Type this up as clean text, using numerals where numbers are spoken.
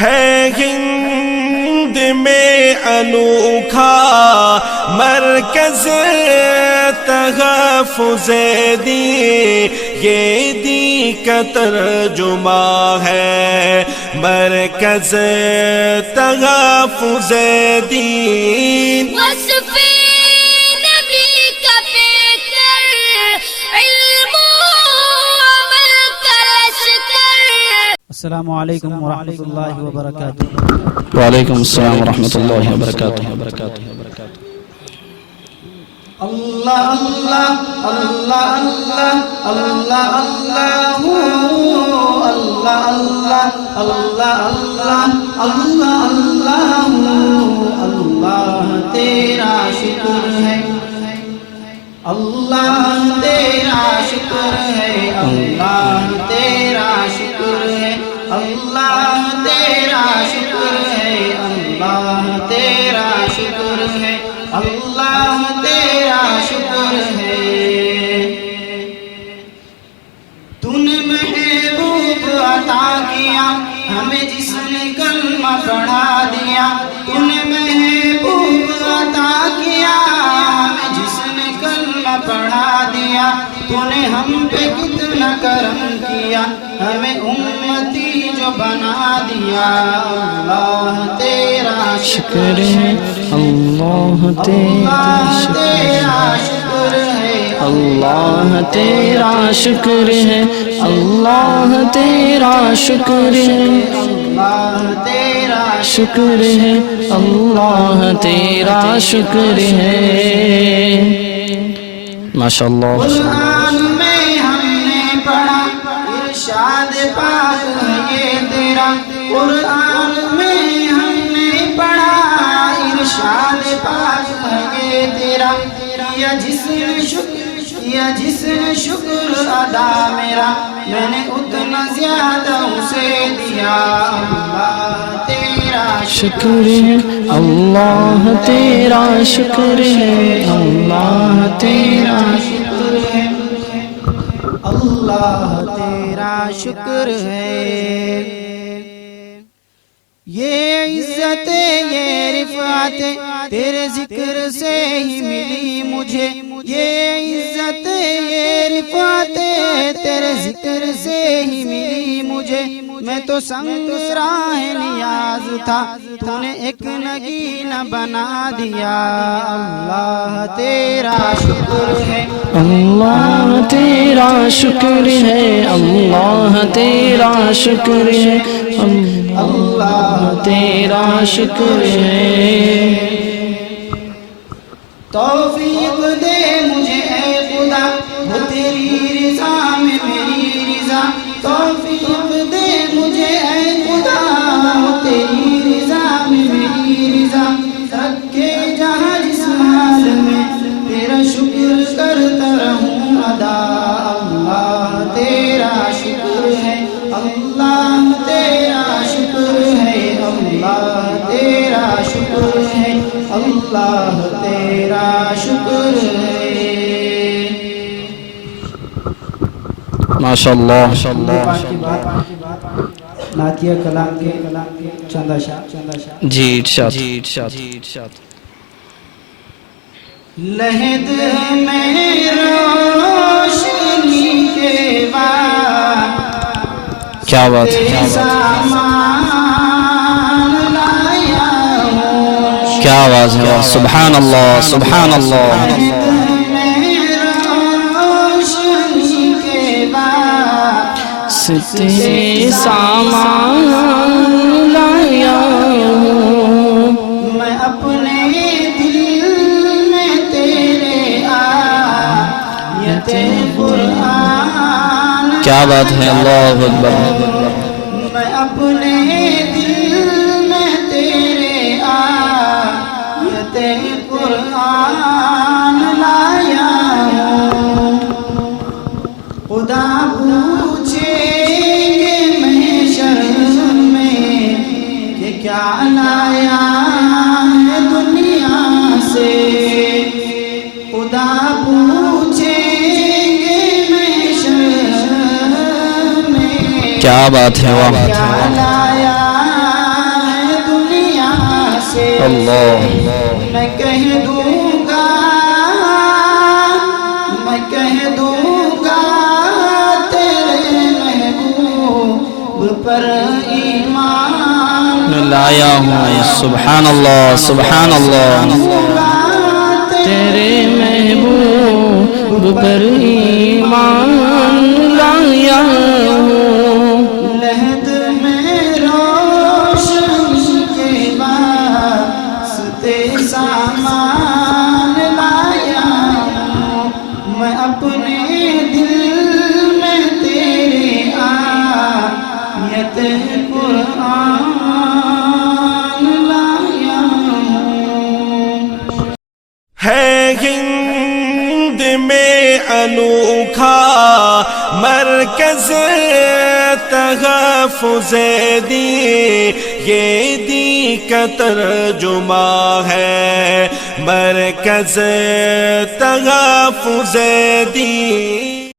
ہے ہند میں انوکھا مرکز تحفظ دین، یہ دین کا ترجمہ ہے مرکز تحفظ دین۔ وصف نبی کا پیکر، علم و عمل کا لشکر۔ السلام علیکم ورحمۃ اللہ وبرکاتہ۔ وعلیکم السلام ورحمۃ اللہ وبرکاتہ۔ اللہ اللہ اللہ اللہ اللہ اللہ اللہ اللہ اللہ اللہ اللہ تیرا شکر ہے، اللہ تیرا شکر ہے، اللہ تیرا شکر ہے، اللہ تیرا شکر ہے، اللہ تیرا شکر ہے، اللہ تیرا شکر ہے۔ تو نے محبوب عطا کیا ہمیں جس نے کلمہ پڑھا دیا، تو نے محبوب عطا کیا ہمیں جس نے کلمہ پڑھا دیا، تو نے ہم پہ کتنا کرم کیا ہمیں امتی جو بنا دیا، اللہ تیرا شکر ہے، اللہ تیرا شکر ہے، اللہ تیرا شکر ہے، اللہ تیرا شکر ہے، اللہ تیرا شکر ہے، اللہ تیرا شکر ہے۔ ماشاءاللہ۔ قرآن میں ہم نے پڑھا ارشاد پاک ہے یہ تیرا، قرآن میں ہم نے پڑھا ارشاد پاک ہے یہ تیرا، کیا جس نے شکر ادا میرا میں نے اتنا زیادہ اسے دیا، اللہ تیرا شکر ہے، اللہ تیرا شکر ہے، اللہ تیرا شکر ہے، اللہ تیرا شکر ہے۔ یہ عزت یہ رفعت تیرے ذکر سے ہی ملی مجھے، یہ عزت یہ رفعت تیرے ذکر سے ہی ملی مجھے، میں تو سنگ راہ نیاز تھا تو نے ایک نگینہ بنا دیا، اللہ تیرا شکر ہے، اللہ تیرا شکر ہے، اللہ تیرا شکر ہے، اللہ تیرا شکر ہے۔ توفیق دے مجھے اے خدا ہو تیری رضا میں میری رضا، توفیق دے مجھے اے خدا ہو تیری رضا میں میری رضا، رکھے جہاں جس حال میں تیرا شکر کرتا رہوں ادا، اللہ تیرا شکر ہے، اللہ تیرا شکر ہے، اللہ تیرا شکر ہے، اللہ تیرا شکر ہے۔ ماشاءاللہ۔ نعتیہ کلام کے چند اشعار۔ جی ارشاد۔ لہد میں روشنی کے بعد کیا بات ہے، سامان لایا ہوں، کیا آواز ہے، سبحان اللہ سبحان اللہ۔ ستر سامان لایا ہوں، میں اپنے دل میں تیرے آیت قرآن، کیا بات ہے، اللہ اکبر۔ میں اپنے دل میں تیرے آیت قرآن لایا ہوں، خدا پوچھے گے محشر میں کہ کیا لایا ہے دنیا سے، خدا پوچھے گے محشر میں کیا بات ہے، واہ، کیا لایا اللہ میں کہہ دوں گا تیرے محبوب پر ایمان لایا ہوں سبحان اللہ سبحان اللہ تیرے محبوب پر ایمان لایا ہوں لہد میں روشنی کے واسطے سامان لایا ہوں میں اپنے دل میں تیرے آیت قرآن لایا ہوں ہے ہند میں انوکھا مرکز تحفظ دین، یہ دین کا ترجمہ ہے مرکز تحفظ دین۔